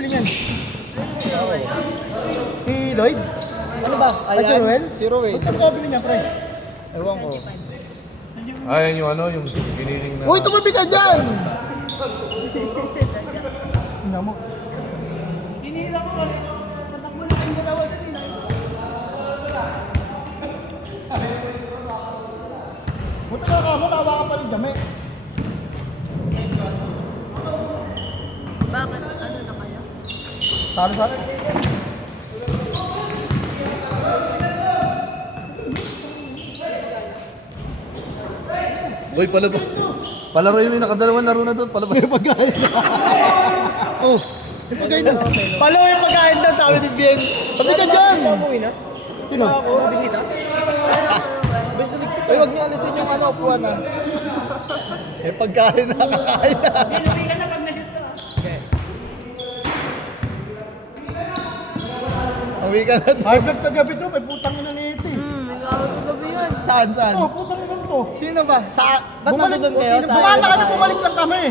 bumili niyan? Si Lloyd? Ano ba? Ay, si Ruel? Si Ruel. Ba't ka bili niya, pre? Ewan ko. Ayan yung ano, yung giniling na... Uy, tumabi ka dyan! Ina mo. Buta ka mo, tawa ka pa rin dami. Bakit? Ano na kayo? Salo-salo. Uy, palaro. Palaro yung nakadalawang laro na doon. Palabas. Pagkain na. Oh, pagkain na. Palo yung pagkain na sabi ni Bien. Sabi ka dyan! Umuwi na? Sino? Ako, bisita. Uy, huwag niyo alisin yung ano, upuan na. Eh, pagkain na, kakain na. Uwi ka na. High blood kagabi to, may putang ina nito eh. Nag-awal ko gabi yun. Saan, saan? Oh, putang ina to. Sino ba? Ba't nandun kayo? Bumala kami, bumalik lang kami.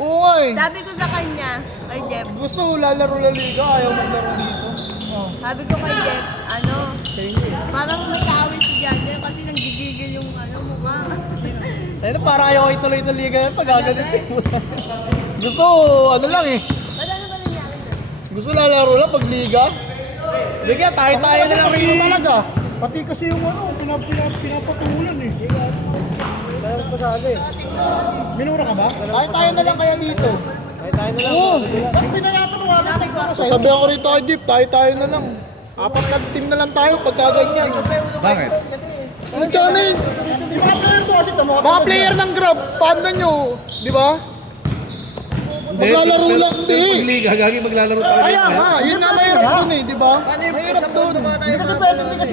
Oo nga eh. Sabi ko sa kanya, kay Jeff, Gusto ko lalaro la liga, ayaw maglaro dito. Oh. sabi ko kay Jeff, ano, parang nag-awit si Janjan kasi nanggigigil yung ano, mukha. Ayun, parang ayaw ko ituloy ng liga yan pag gaganit eh. Gusto, ano lang eh. Ba't ano ba nangyari doon? Gusto lalaro lang pag liga. Liga, tayo-tayo na lang rin talaga. Pati kasi yung ano, pinapatulan eh. Meron pa sabi. Minura ka ba? Tayo-tayo na lang kaya dito. Tayo-tayo na lang. Oo! Ba't pinayataluwagan tayo ko sa'yo? Sasabihan ko rito kay Jeep, tayo-tayo na lang. Apat na team na lang tayo pagka ganyan. Bakit? Ang tiyan eh. Di ba player ko kasi tamo Mga player ng Grab, paanda nyo. Di ba? Maglalaro lang, Pag di. liga, gagi maglalaro tayo. Kaya nga, yun nga mahirap dun eh, di ba? Mahirap dun. Hindi kasi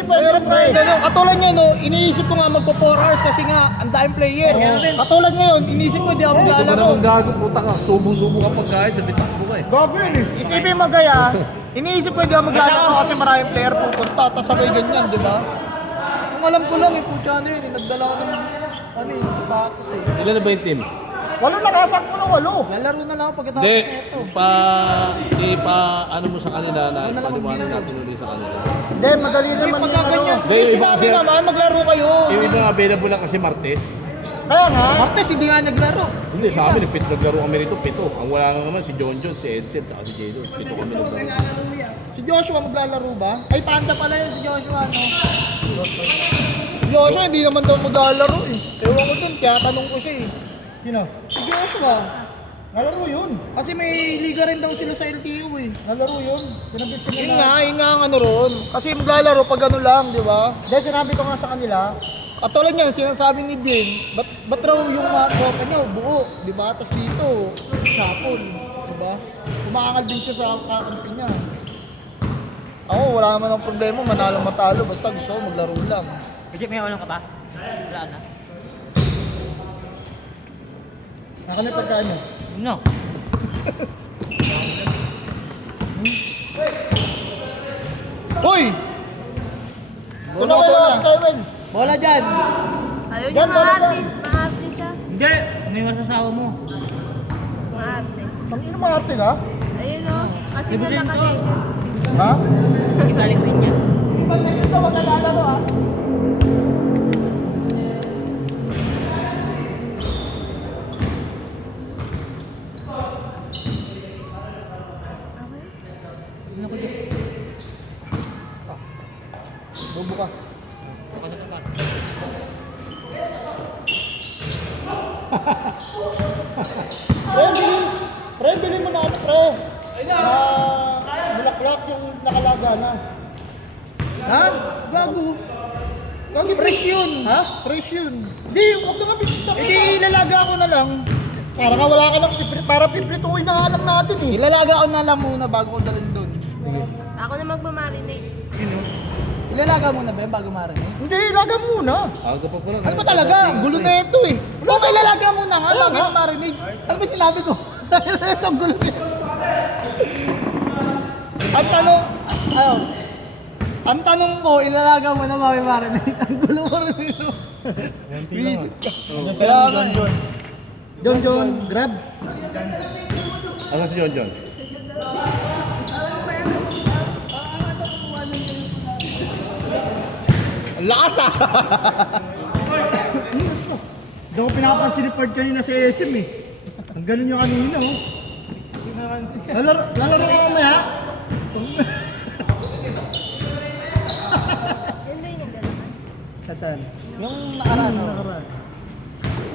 pwede, Mahirap na yun. Ganun. Katulad nga no, iniisip ko nga magpo 4 hours kasi nga, ang daming player. Katulad ngayon, iniisip ko di ako Ito ba maglalaro. naman gago, puta ka. Subong-subo ka pagkain, sabi takbo ka eh. Gago yun eh. Isipin mo gaya, iniisip ko di ako maglalaro kasi maraming player pupunta, tapos sabay ganyan, di ba? Kung alam ko lang, putya na yun, nagdala ko ng sapatos eh. Ilan na ba yung team? Walo na, kasak mo na walo. Lalaro na lang ako pagkatapos Hindi, na ito. ano mo sa kanila na paliwanag natin ulit sa kanila. Hindi, madali naman yung Pagkaganyan, ano. Hindi, hindi iba sinabi kasi- naman, maglaro kayo. Yung iba available lang kasi Martes. Kaya nga, Martes, hindi nga naglaro. Hindi, sa amin, naglaro kami rito, 7. Ang wala nga naman si John, si Edsel, at si Jado. 7 kami naglaro. Si Joshua maglalaro ba? Ay, tanda pala yun si Joshua, no? Joshua, hindi naman daw maglalaro eh. Ewan ko dun, kaya tanong ko siya eh. sino? Si Joshua, Nalaro yun. kasi may liga rin daw sila sa LTO eh. Nalaro yun. Sinabit ko Yun na. nga ang ano ron. Kasi maglalaro pag ano lang, di ba? Hindi, sinabi ko nga sa kanila, Katulad niyan, sinasabi ni Din, ba't raw yung mga tropa niyo, buo, di ba? Tapos dito, sapon, di ba? Umaangal din siya sa kakampi niya. Ako, wala naman ang problema, manalo matalo, basta gusto ko maglaro lang. Kasi may ulang ka ba? Wala na. nakanay pagkaan mo. No. Hoy! Tunaw na, Kevin. Bola dyan! Ayaw niya Yan, wala maarte siya. Hindi! Umiwas sa asawa mo. Maarte. Ang ino mga arte ka? Ayun o, kasi nga Libre rin to. nakaganyan. Ha? Ibalik rin niya. Bobo ka. Pre, bilhin mo na ano, pre. Na bulaklak yung nakalaga na. Ha? Gago. Gago, fresh yun. Ha? Fresh yun. Hindi, huwag na kami. Hindi, ilalaga ko na lang. Para nga wala ka ng piprit, para piprituin na nga lang natin eh. Ilalaga ko na lang muna bago ko dalhin doon. Ako na magmamarinate. Ilalaga mo na ba yun bago marinate? Hindi, ilaga muna. Aga pa pala. Ano ba talaga? Ang gulo na ito eh. Wala ka ilalaga mo na nga bago mo marinate. Ano ba sinabi ko? Ito ang gulo na ito. Ang tanong, ang tanong ko, ilalaga mo na bago marinate. Ang gulo mo rin ito. Visit ka. Kaya nga eh. John, grab. Ano si John John? Ang lakas ah! Hindi ako pinapansin ni Ford kanina sa SM eh. Ang ganun yung kanina oh. Lalaro ka mamaya? Yun na yung nagdalaman. Satan. Yung nakaraan oh.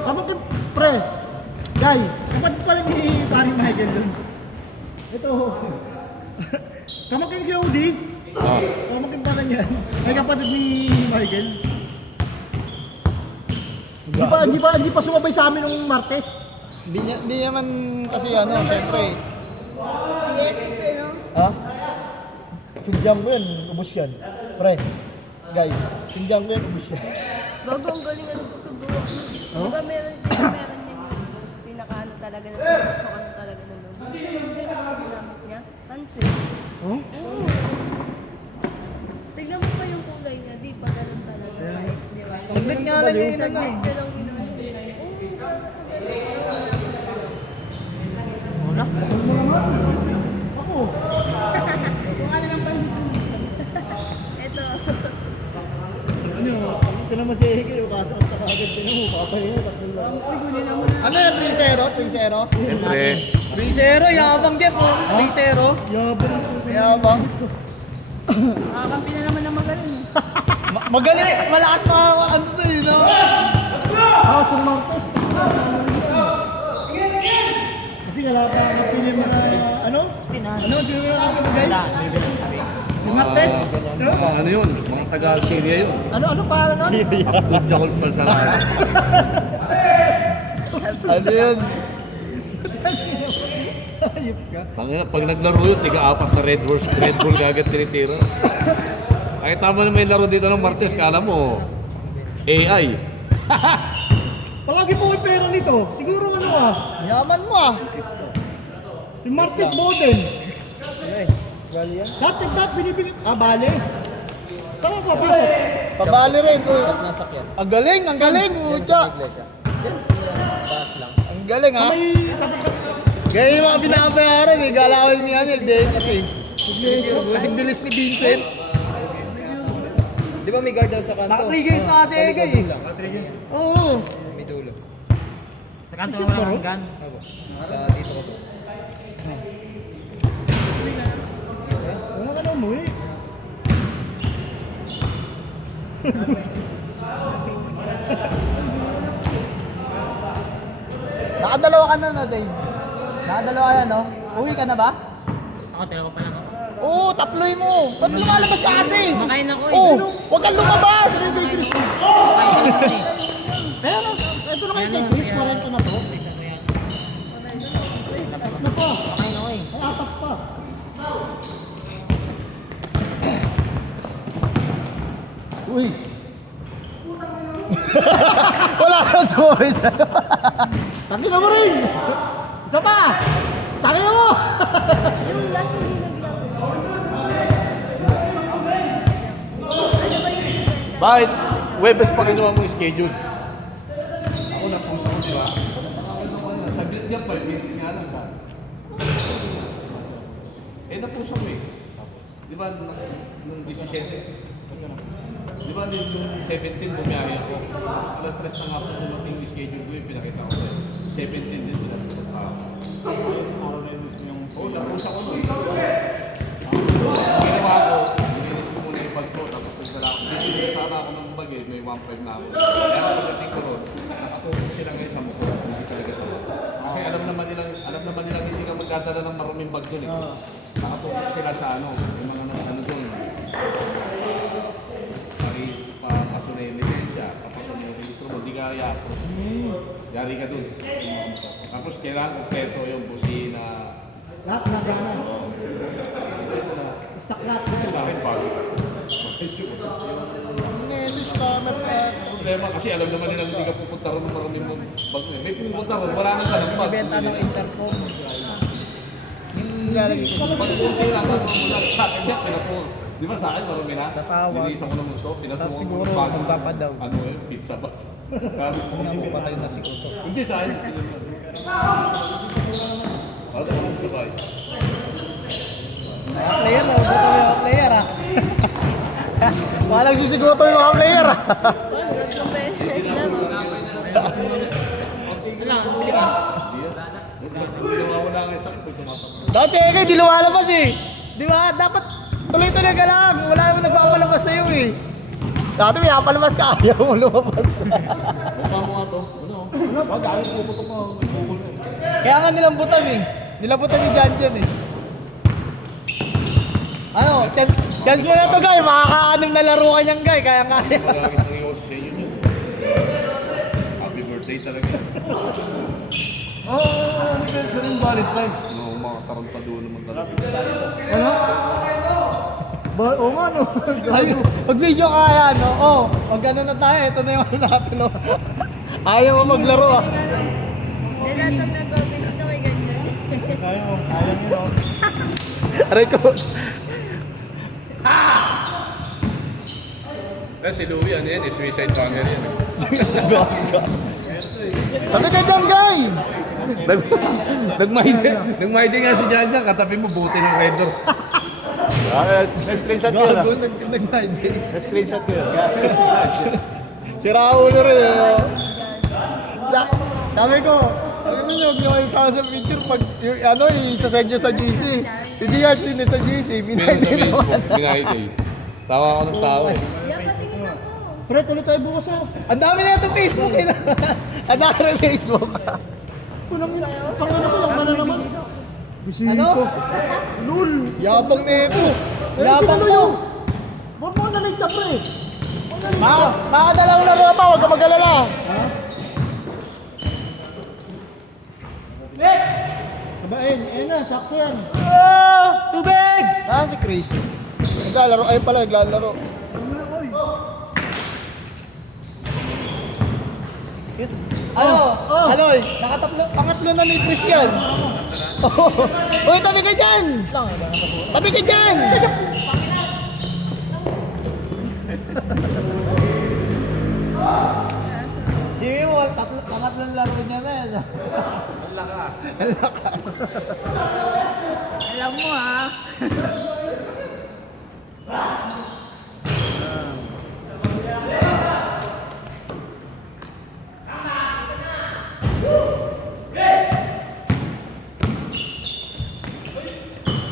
Kapag pre, Guy, kapatid pala ni Paring Michael doon. Ito. Kamakin kay Odi. Kamakin pala niyan. Ay kapatid ni Michael. Di pa sumabay sa amin nung Martes. Hindi naman kasi ano, siyempre. Epics eh, no? Ha? Sinjang ko yan, ubos yan. Pre, Guy, sinjang ko yan, ubos yan. Bago ang galing ano po tugawa. Diba meron yan yung pinaka-ano talaga na pinaka-ano talaga na loob. Hindi na mga ginamit niya. Tansin. Oh? Oo. Tignan mo pa yung kulay niya, di pa ganun talaga. Guys, di ba? Saglit nga lang yun. Saglit ka lang ginano. Una? Ako. Kung ano ng pansin. Ito. Ano, ito naman si Ege, yung kasang sa kagad din mo, papahinga, tatlong lang. Ano yan, 3-0? 3-0? Siyempre, 3-0, yabang din po. 3-0? Yabang. Yabang. Nakakampi na naman na magaling. Magaling, malakas pa ano to yun, no? Sir Marcos. Kasi wala pa mapili mga, ano? Ano, sino yung kapagay? Wala, may bilang sabi. Si Martes? No? ano yun? Mga taga-Syria yun. Ano para nun? Abdul Jakol Palsalara. Ano yun? Ayip ka. Pag naglaro yun, tiga-apat na Red Bull kagad tinitira. Kahit tama na may laro dito ng Martes, kala mo, AI. Palagi po may pera nito. Siguro ano ah. Yaman mo ah. Si Martes Boden. Bali yan? Dati binibigay. Bali. Tama ka, Pisot. Pabali rin. Ang galing, ang galing. Ucha. Ang galing ha. Gaya yung mga binabayaran eh. Galawin niya niya. Hindi kasi. Kasi bilis ni Vincent. Di ba may guard daw sa kanto? Naka 3 games na kasi Ege eh. Oo. May dulo. Sa kanto wala kang gun. Sa dito ko. Ano ka na mo eh. Nakadalawa ka na Dave. Nakadalawa ka no? Uwi ka na ba? Ako, dalawa pa lang ako. Oo, tatloy mo. Ba't lumalabas ka kasi? Kumakain ako eh. Oo, huwag kang lumabas. Kumakain ako eh. Kaya na, ito na kayo kay Chris, 40 na to. Ano pa? Kumakain ako eh. Ang atak pa. Uy. Wala ka sorry sa'yo. Taki na mo rin. Isa pa. Taki na mo. Yung last hindi naglaro. Bakit? Webes pa kinuha mo yung schedule. Ako na puso ko, di ba? Saglit niya, 5 minutes nga lang sa. Napuso ko eh. Di ba, nung 17? Di ba, nung 17 bumiyahe ako. Alas 3 na nga po dumating yung schedule ko yung pinakita ko sa'yo. 17 din pinakita ko. Oo, napusa ko nun. Ginawa ko, nilinis ko muna yung bag ko, tapos nagdala ako. Bibili sana ako ng bag eh, may 1.5 na ako. Kaya pagdating ko ron, nakatulog sila ngayon sa mukha. Hindi talaga sa mukha. Kasi alam naman nilang hindi ka magdadala ng maruming bag dun eh. Nakatulog sila sa ano, yung mga ano dun. Papasok na yung lisensya, papasok na yung registro mo, di ka yako. Yari ka dun. Tapos kailangan kompleto yung busina. Lahat na gana. Stock lahat. Sa akin, bago. Nelis ka, Problema kasi alam naman nila hindi ka pupunta ron ng maraming bag. May pupunta ron, wala nang tanong bag. Benta ng Intercom. Yung lalagay ko. Pag kunti lang ako mula sa akin niya, pinapo. Di ba sa akin, marami na? Tatawag. Nilisan ko ng gusto, pinapo. Tapos siguro, magpapadaw. Ano yun, pizza ba? Grabe ko. Una mo patay na si Kuto. Hindi sa akin. Ano ako sabay? player, nabuto yung mga player ah. Walang sisiguto yung mga player ah. Wala, bili ka. Mas nawawala nga yung sakit pag tumatakbo. Dahil si Ege, di lumalabas eh. Di ba? Dapat tuloy-tuloy ka lang. Wala naman nagpapalabas sa'yo eh. Dati may papalabas ka, ayaw mo lumabas. Mukha mo nga to. Ano? Wag, ayaw ko putok mo. Kaya nga nilambutan eh. Nilambutan ni Janjan eh. Ano, chance mo na to guy. Makaka-anim na laro ka niyang guy. Kaya-kaya. Wala kitang iwas sa inyo dyan. Happy birthday talaga. Anniversary ng Valentine's. No, mga tarantado naman talaga. Ano? Oo nga no. Ay, pag video ka yan, no? Oh, pag gano'n na tayo, ito na yung ano natin, no? Ayaw mo maglaro ah. Hindi natang nag-open dito may ganyan. Ayaw mo, no? Aray ko. Si Louie, ano yan? Suicide runner yan. Sabi ka dyan, guy! Nagmahidi nga si Jan Jan, katabi mo buti ng Red Doors. Na-screenshot ko Gago, nag-9 Na-screenshot ko yun. Si Raul rin, no? Sabi ko, ano nyo, huwag nyo kayo sa picture pag, ano, isasend nyo sa GC. Hindi yan, sinit sa GC. Meron sa Facebook, pinahidi. Tawa ako ng tao eh. Yan, patingin ako. Pre, tuloy tayo bukas ah. Ang dami na itong Facebook, eh. Ang dami na Facebook. Unang ina, pangano ko lang ka na naman. Bisito. Ano? Lul. Yabang na ito. Eh, Yabang sino ko. yun? Huwag mo na late ka, pre. Makadalaw na mga pa, huwag ka mag-alala. Kabain, na, sakto yan. Tubig! Ah, si Chris. Naglalaro, ayun pala, naglalaro. Yes. Ano? Aloy, pangatlo na ni Chris yan. Uy, tabi ka dyan! Tabi ka dyan! Sige mo, pangatlong laro niya na yan. Ang lakas. Alam mo ha.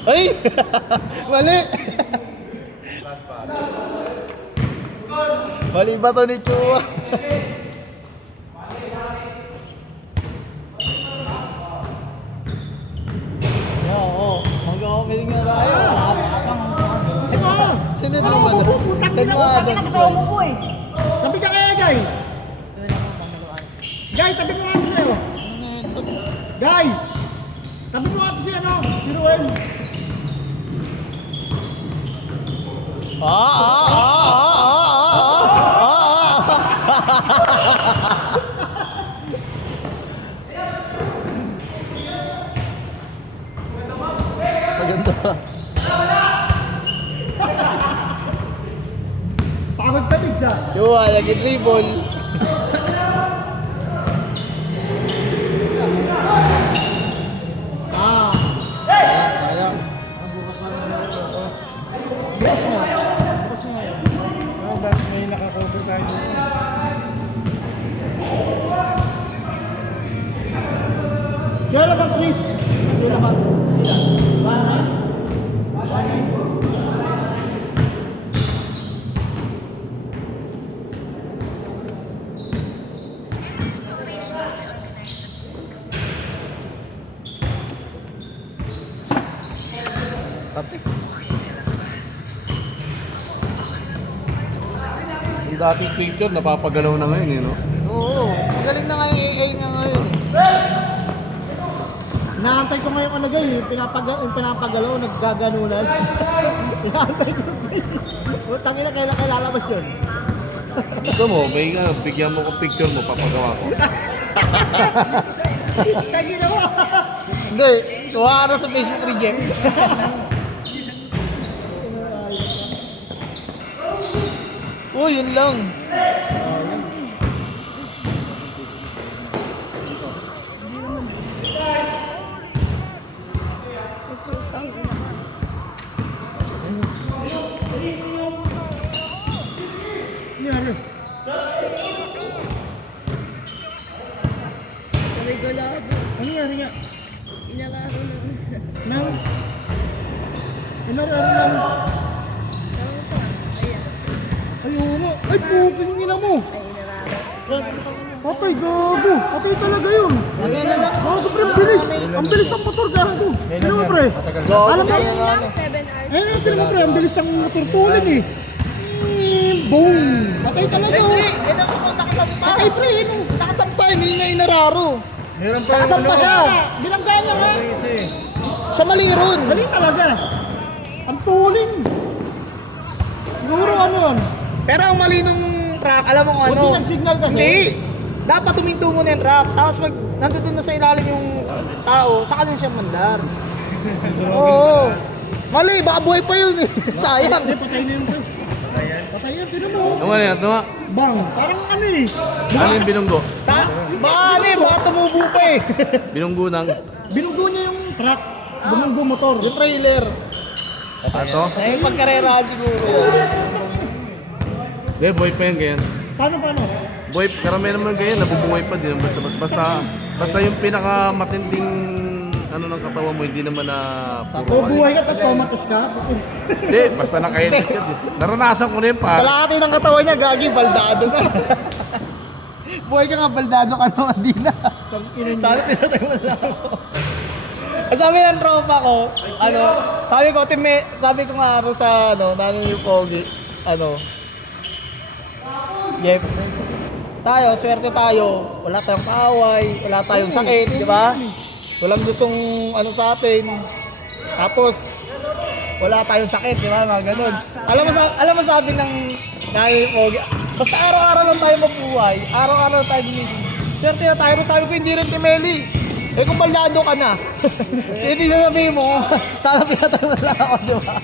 Ay! Mali! Mali ba ito ni Chua? Oo, mag-opening na tayo. Sino ito naman? Sino ko eh. Tabi ka kaya, Guy. Guy, tabi mo nga ito sa'yo. Guy! Tabi mo nga ito si ano, si Ruel. Maganda. Pagod ka, Bigsa. Chua, lagi dribble. Sayang. Bukas nga. Bukas nga. May nakakover tayo dito. Kaya naman, Chris. Kaya naman. Sila. Banay. Banay. Yung dating picture, napapagalaw na ngayon eh, no? Oo, galing na nga yung AA nga ngayon eh. Inaantay ko ngayon ano Guy, yung pinapagalaw, naggaganunan. Inaantay ko. Utang ina, kailan lalabas yun? Gusto mo, may bigyan mo ko picture mo, papagawa ko. Kaya ginawa. Hindi, tuwa ka na sa Facebook reject. Yun lang. Regolado. Ano nangyari nga? Inalaro na. Nang? Ano lang? Tama pa. Ayan. Ay, oo nga. Ay, puking ina mo. Ay, inalaro. Patay, gago. Patay talaga yun. Gago, pre, ang bilis. Ang bilis ang motor, gago. Ano mo, pre? Alam mo, Ayun lang, 7 hours. ayun natin mo, pre. Ang bilis ang motor tulin eh. Boom! Patay talaga. oh. Patay, pre. Ano? Nakasampa, hindi niya inararo. Nakasampa siya. Bilanggaan niya nga. Sa maliron. Mali talaga. Ang tulin. Siguro ano yun? Pero ang mali nung track, alam mo kung ano? Hindi nag-signal kasi. Hindi. Dapat tuminto muna yung track. Tapos pag nandun na sa ilalim yung tao, saka din siya mandar. Oo. Mali, baka buhay pa yun eh. Sayang. Hindi, patay na yun, pre. Patay yan, tinan mo. Ano nga yan? Ano nga? Bang! Parang ano eh. Ano yung binunggo? Baka ano eh, baka tumubo pa eh. Binunggo ng... Binugo niya yung truck. Bumunggo motor. Yung trailer. Ato? Ay, pagkarerahan siguro. Eh, boy pa yan ganyan. Paano? Boy, karamihan naman ganyan, nabubuhay pa din. Basta yung pinakamatinding ano ng katawan mo, hindi naman na So buhay ka, tapos comatose ka? Hindi, basta nakahelmet yan. Naranasan ko na yun pa. Kalahati ng katawan niya, gagi, baldado na. Buhay ka nga, baldado ka naman din na. Sana tinatay mo na ako. Sabi ng tropa ko, ano, sabi ko nga aro sa, ano, nanin yung pogi, ano, yep, tayo, swerte tayo, wala tayong kaaway, wala tayong sakit, di ba? Walang gustong, ano sa atin, tapos, wala tayong sakit, di ba, mga ganun. Alam mo sabi ng nanin yung pogi, basta araw-araw lang tayo mabuhay, araw-araw lang tayo gumising. Swerte na tayo, sabi ko hindi rin Timeli. Eh kung baldado ka na, hindi sasabihin mo, sana pinatay mo lang ako, di ba?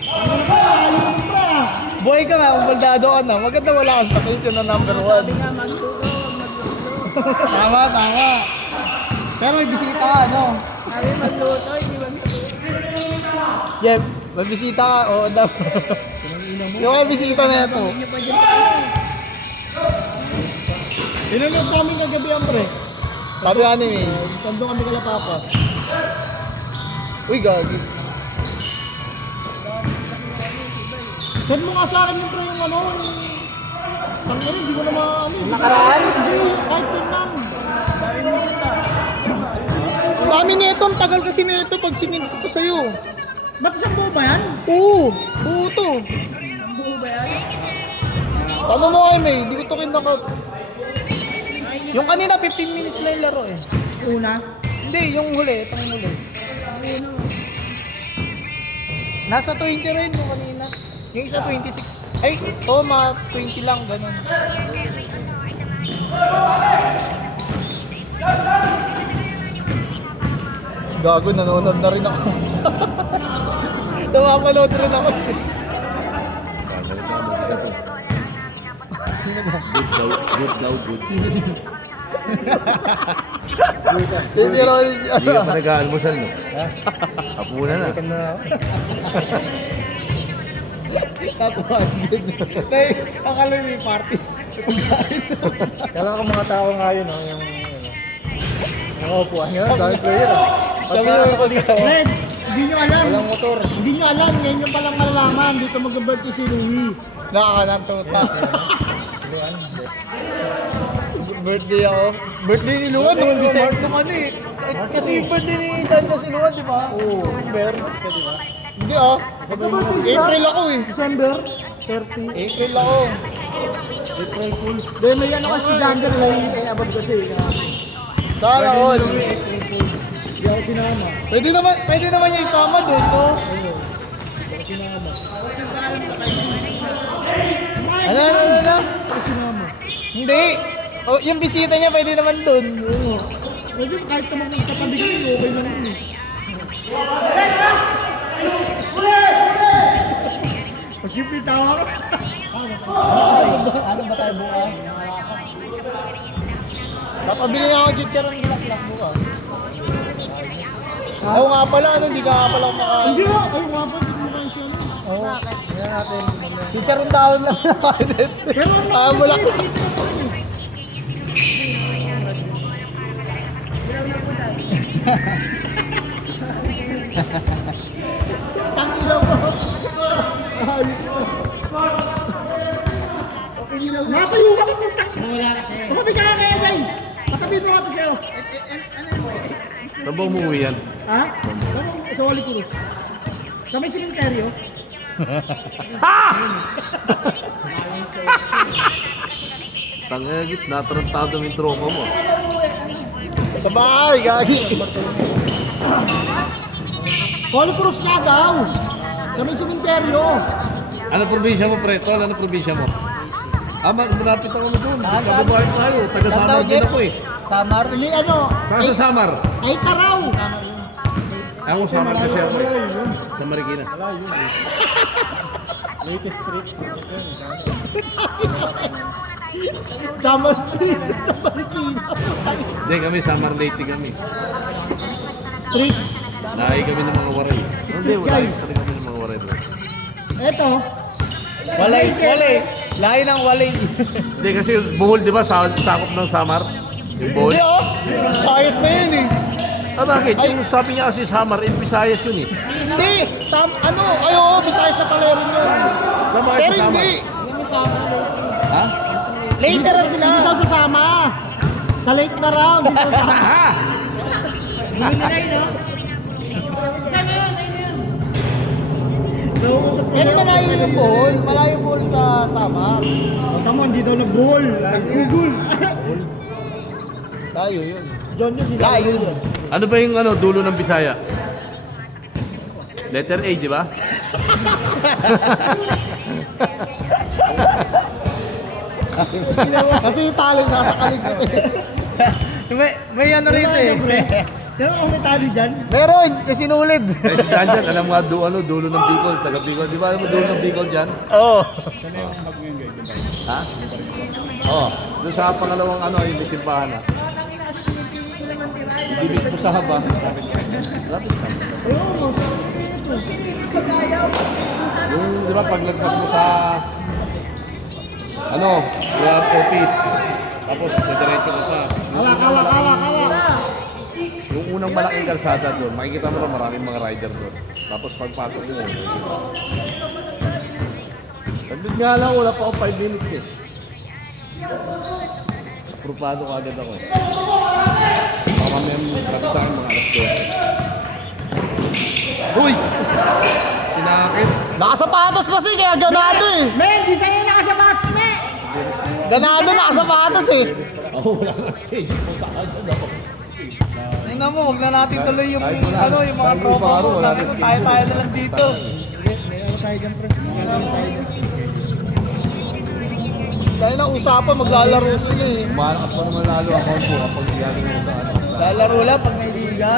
Buhay ka nga, kung baldado ka na, maganda wala kang sakit, yun ang number one. Sabi nga, magluto, magluto. Tama. Pero may bisita ka, no? Sabi magluto, hindi magluto. Jeff, may bisita ka, oo daw. Yung may bisita na ito. Hindi pa dyan. Pinanood namin kagabi ang pre. Sabi ka ni, Tandong kami kala Papa. uy gagi. Send mo nga sa akin yung pre yung ano, yung... Tangin, hindi ko na maano. Nakaraan? Hindi, kahit yun lang. Ang dami nito, ang tagal kasi nito pag sinend ko pa sa'yo. Ba't isang buo ba yan? Oo, buo to. Buo ba yan? Tanong mo kay May, di ko to kinakot. Yung kanina 15 minutes na yung laro eh. Una. Hindi, yung huli, itong huli. Nasa 20 rin yung kanina. Yung isa 26. Ay, mga 20 lang, ganun. Gago, nanonood na rin ako. Napapanood rin ako. Good daw. Si Ronnie, Hindi ka pa nag-aalmusal, no? Hapuna na. Akala mo yung party. Kailangan ko mga tao nga yun, oh, yung upuan nyo, dahil player. Sabi naman ko dito. Fred, hindi nyo alam. Walang motor. Hindi nyo alam, ngayon nyo palang malalaman. Dito mag-birthday si Louie. Nakakanap to pa. Birthday ako. Birthday ni Luan noong December nung ano eh. Kasi birthday ni Danda si Luan, di ba? Oo. December. Hindi ah. April ako eh. December 30. April ako. April Fools. Dahil may ano kasi si Gander, may above kasi. Sana all. Hindi ako sinama. Pwede naman niya isama doon, no? Ano? Hindi. Oh, yung bisita niya pwede naman doon. Pwede kahit naman katabi ko, okay lang yun. Pag-siyempre tawa ka. Ano ba tayo bukas? Papabili na ako chicharon ng bulaklak bukas. Oo nga pala, hindi ka nga pala kumakain. Hindi nga, kayo nga pa, hindi mo kayo siya. Oo. Chicharon dahon lang na kain. Pero Bulaklak. Tangina mo. Natayo ka pa putak. Tumabi ka kaya Jay. Patabi mo nga to sa'yo. Saan ba umuwi yan? Ha? Sa Holy Cruz. Sa may simenteryo. Tangina, gitna, tarantado yung tropa mo. Sa bahay, gagi. Holy Cruz nga daw. Sa may simenteryo. Ano probinsya mo, pre? Tol, ano probinsya mo? Malapit ako na doon. Kababae tayo. Taga-Samar din ako eh. Samar. Hindi ano. Saan sa Samar? Ay taraw. Ako Samar kasi ako eh. Sa Marikina. Sama Street sa Marikina. Hindi kami, Samar Leyte kami. Street. Lahi kami ng mga waray. Hindi, wala Guy. kami ng mga waray bro. Eto. Walay. Lahi ng walay. Hindi kasi Bohol, di ba? Sakop ng Samar. Yung Bohol. Hindi oh. Sayas na yun eh. Ah, bakit? Yung sabi niya kasi Samar, in Visayas yun eh. Hindi. Visayas na pala rin yun. Sama kayo Pero sa Samar. hindi. Ha? Later na sila. Hindi daw sasama. Sa lake na raw. Hindi daw sasama. Ha? Pero malayo yung Bohol. Malayo yung Bohol sa Samar. Tama, hindi daw nag-buhol. Nag-ugol. Layo yun. Doon yun. Layo yun. Ano ba yung dulo ng Bisaya? Letter A, di ba? Kasi yung talo nasa kaligod eh. may ano rito eh. Kaya ako may tali dyan. Meron, kasi sinulid. Eh, si Janjan, alam nga dulo ng Bicol, taga Bicol. Di ba alam mo dulo ng Bicol dyan? Oo. Ha? Oo. Doon sa pangalawang yung may simbahan ha. Hindi mismo sa haba. Lapit ka. Yung, di ba, paglagpas mo sa kaya office. Tapos, sa diretso mo pa. Hawak. Yung unang malaking kalsada doon, makikita mo na maraming mga rider doon. Tapos pagpasok mo, saglit nga lang, wala pa ako 5 minutes eh. Aprupado ka agad ako. Baka may sabi sa akin mga alas 12. Uy! Sinakit. Nakasapatos kasi kaya ganado eh. Men, di sa'yo nakasamas, men. Ganado nakasapatos eh. Ako wala na stage. Punta ka doon ako. Tingnan mo, huwag na natin tuloy yung yung mga tropa mo. Tayo na lang dito. May ano tayo dyan, pre. May ano tayo dyan. Dahil na usapan, maglalaro sila eh. Malakas pa naman lalo ako po kapag galing mo sa Lalaro lang pag may liga.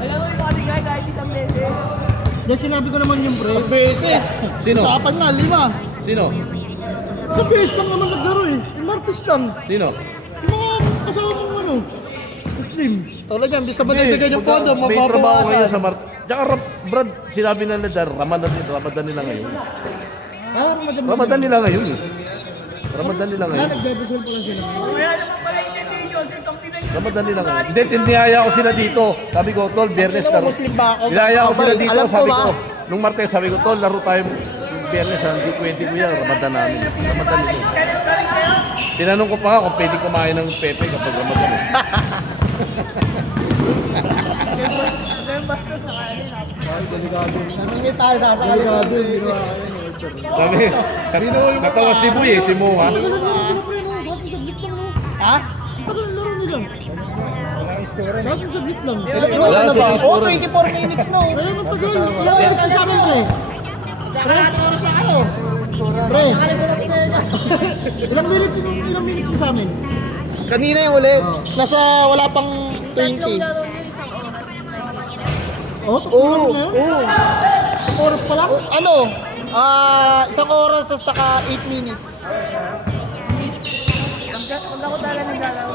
Alam mo yung mga kahit isang beses. Dahil sinabi ko naman yung pre. Sa beses. Sino? Usapan na, 5. Sino? Sa base lang naman naglaro eh. Si Marcus lang. Sino? Yung mga kasama mong Muslim. Tulad yan, bis na magbibigay yung pondo, May trabaho ngayon sa mababawasan. Tsaka Brad, sinabi na nila Ramadan nila ngayon. Ah, Ramadan. Ramadan nila ngayon eh. Ramadan nila Ah, ngayon. nagdadasal pa lang sila. Kaya naman pala yung Pilipinos, yung Pilipinos. Ramadan nila ngayon. Hindi, tinihaya ko sila dito. Sabi ko, Tol, Biyernes Alam mo, laro. Muslim ba ako? Tinihaya ko sila Abay, dito. alam ko Sabi ba? ko, nung Martes, sabi ko, Tol, laro tayo Biyernes. Hindi pwede ko yan. Ramadan namin. Ramadan nila. Tinanong ko pa nga kung pwede kumain ng pepe kapag Ramadan. Eh. Ito yung bastos na kaya nila. Naningit tayo sasakalin. Sabi, natawa si Buy eh, si Mo ha. Tagal na laro nila, pre. No? Sa ating saglit lang, no? Ha? Tagal na laro nila. Sa ating saglit lang. Wala Ano sa ba? score. Oo, 24 minutes no. Ayun ang tagal. Ilang minutes sa amin, pre? Pre. Ilang minutes sa amin? Kanina yung uli. Nasa wala pang Tatlong 20. laro niya, isang oras. Oh, tatlong na yun. Oo. Isang oras pa lang. Ano? Isang oras at saka 8 minutes. Kung ako talaga naglalaro.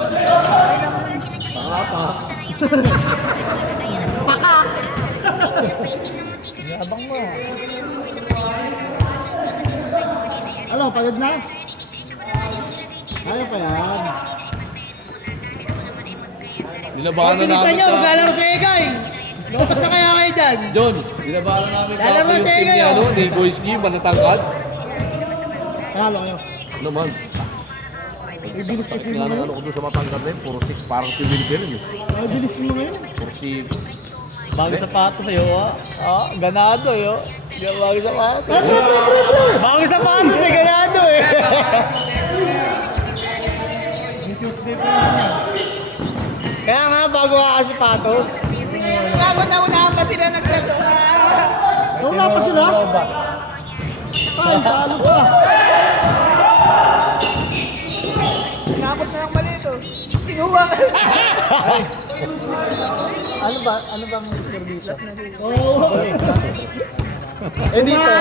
Paka. Yabang mo. Ano, pagod na? Ayaw pa yan. Nilabanan na Bilisan namin nyo, ka. maglalaro sa Egay. Lumabas na kaya kayo dyan. John, nilabanan namin ka. Lalabas Yung siya team ni ngayon. ano, ni Goyski, manatangkad. Panalo kayo. Naman. Sakit nga ng ano ko doon sa matangkad na yun. Puro 6, parang si Wilber yun. Ay, bilis mo ngayon. Puro si... Bagong sapatos sa'yo, ganado, yo. Bagong sapatos. Bagong sapatos, ganado, eh. Kaya nga, bago ka sapatos. Bago na unahan pa sila nagtraso. Wala pa sila. Ay, talo pa. Tapos na ng mali ito. Kinuha ka. Ano bang score dito? Oo. Eh, dito.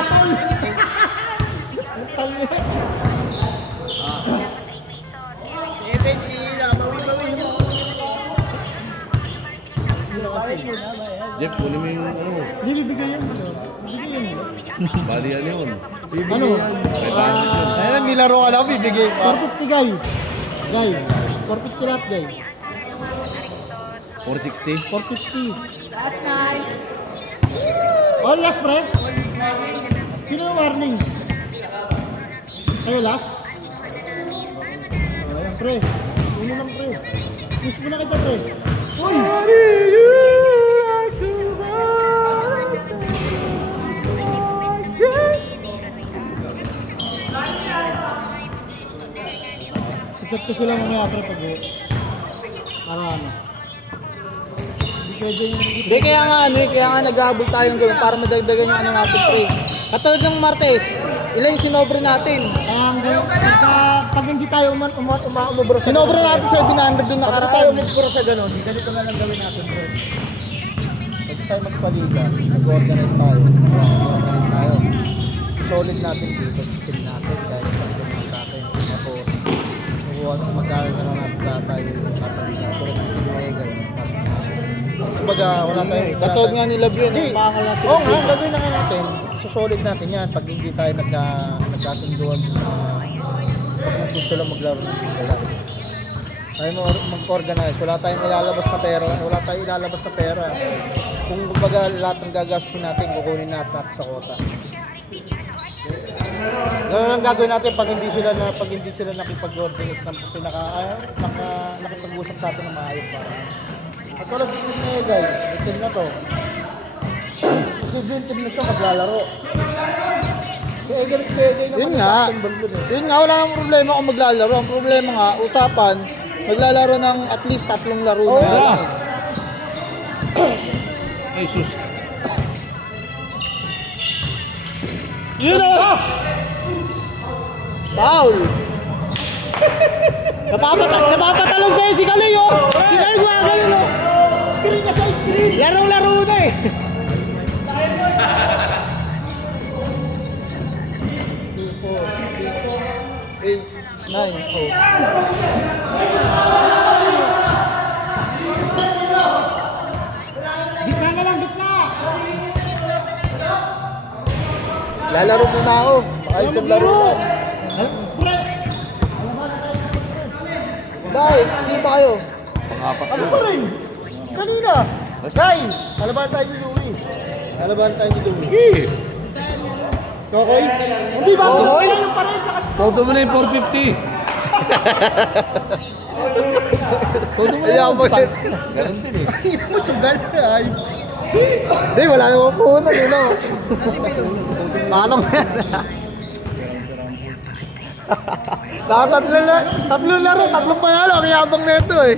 Jeff, kunin mo yung ano. Hindi bibigay yan. Bibigay yan. Bali yan yun. Ano? 500 yun. Ayun, nilaro ka lang, bibigay pa. 450 guy. Guy. 450 lahat guy. 460. 450. Last night. All last pre? Sino yung warning? Kayo last? Ayan pre. Uno lang pre. Push mo na kita pre. Uy! Sikat ko sila mamaya pre pag para ano. Hindi pwede yung... Hindi, kaya nga nag-aabol tayong gawin para madagdagan yung ano natin, pre. Katulad ng Martes, ilan yung sinobre natin? Ang pag hindi tayo umubro sa Sinobre natin sa 700 doon Pag tayo nakaraan. umubro sa ganun, ganito na lang gawin natin bro. Pag tayo magpaliga, mag-organize tayo. Mag-organize tayo. Solid natin dito, team natin, dahil pag-organize natin. Tapos, magkakaroon na lang natin tayo yung kapaliga. Pero kung hindi tayo ganyan, kumbaga, wala tayo. Katulad nga nila Bien, Hindi. pangal na sila. Oo nga, gagawin na nga natin. Solid natin yan pag hindi tayo nagkasunduan sa pag gusto lang maglaro ng singla. Tayo mag-organize, wala tayong ilalabas na pera, wala tayong ilalabas na pera. Kung kumbaga lahat ng gagastos natin, kukunin natin sa kota. Ganun ang gagawin natin pag hindi sila nakipag-coordinate ng nakipag-usap sa atin ng maayos para. At wala din yung guys, itin na to. Posible yung team na to maglalaro. Si Egay naman Yun nga. Yun nga, wala nang problema kung maglalaro. Ang problema nga, usapan, maglalaro ng at least 3 laro na. yeah. Ay, sus. Yun o! Foul! Napapatalong sa'yo si Kaloy, oh! Si Kaloy gumagano, no? Screen na sa screen! Larong-laro na eh! Eight, 9, Gitna na lang, gitna! Lalaro muna ako. Baka isang laro lang. Pre! Bakit? Sige ba kayo? Pang-apat Ano yun. pa rin? Kanina! Guys! Kalabahan tayo ni Louie. Kalabahan tayo ni Louie. Sige. Okay? Hindi ba? Okay. Tayo pa rin sa Todo mo na yung 450. Todo mo na Ayaw yung mo yun. Ganun din eh. Hindi mo tsugal. Ay. Hindi, wala namang puhunan, yun o. Paano mo yan? Tatlong laro, tatlong panalo. Ang yabang na ito eh.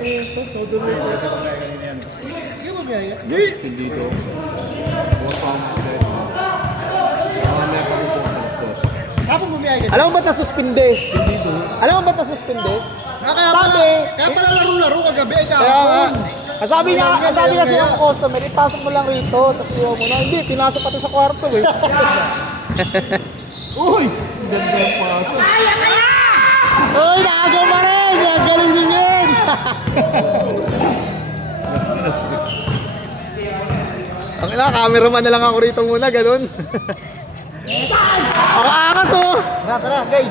Hindi mo biyaya. Dito. 4 pounds ulit. May pag-upos. Kapag bumiyaya ka. Alam mo ba't nasuspinde? Alam mo ba't nasuspinde? Kaya pala laro-laro kagabi. Kaya nga. Kasabi kasi ng customer, ipasok mo lang rito, tapos iwan mo na. Hindi, pinasok pati sa kwarto eh. Uy! Ganda yung pasok. Uy, nakagaw pa rin! Ang galing din yun! Ang ina, cameraman na lang ako rito muna, ganun. Ang angas oh! Tara, gay.